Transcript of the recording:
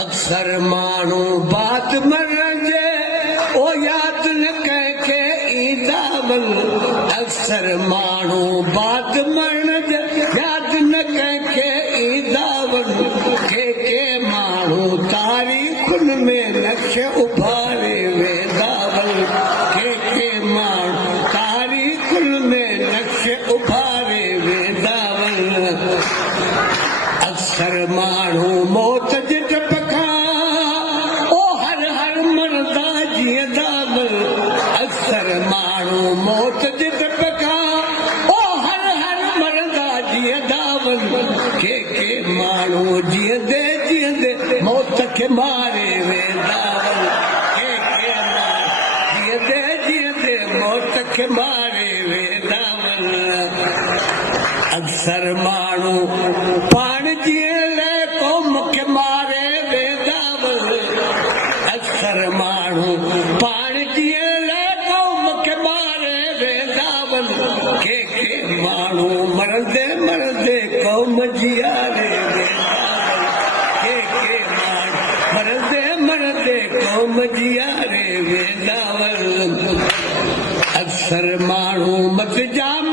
अक्सर माण्हू बात मरजे ओ याद न कंहिंखे ईंदा वन अक्सर माण्हू बात मरजे याद न कंहिंखे ईंदा वन के माण्हू तारीख़ुनि में नक्श उभारे वेंदा वन के माण्हू तारीख़ुनि में नक्श उभारे वेंदा वन अक्सर माण्हू मौत जे डप अक्सर माण्हू मौत जे डप खां ओ हर हर मरंदा जीअंदा वन के माण्हू जीअंदे जीअंदे मौत खे मारे वेंदा वन के जीअंदे जीअंदे मौत खे मारे वेंदा वन अक्सर माण्हू पाण जीअण लाइ क़ौम खे मारे वेंदा वन अक्सर माण्हू पाण जीअण लाइ के माण्हू मरंदे मरंदे क़ौम जीआरे वेंदा के माण्हू मरंदे मरंदे क़ौम जीआरे वेंदा अक्सर माण्हू मत जाम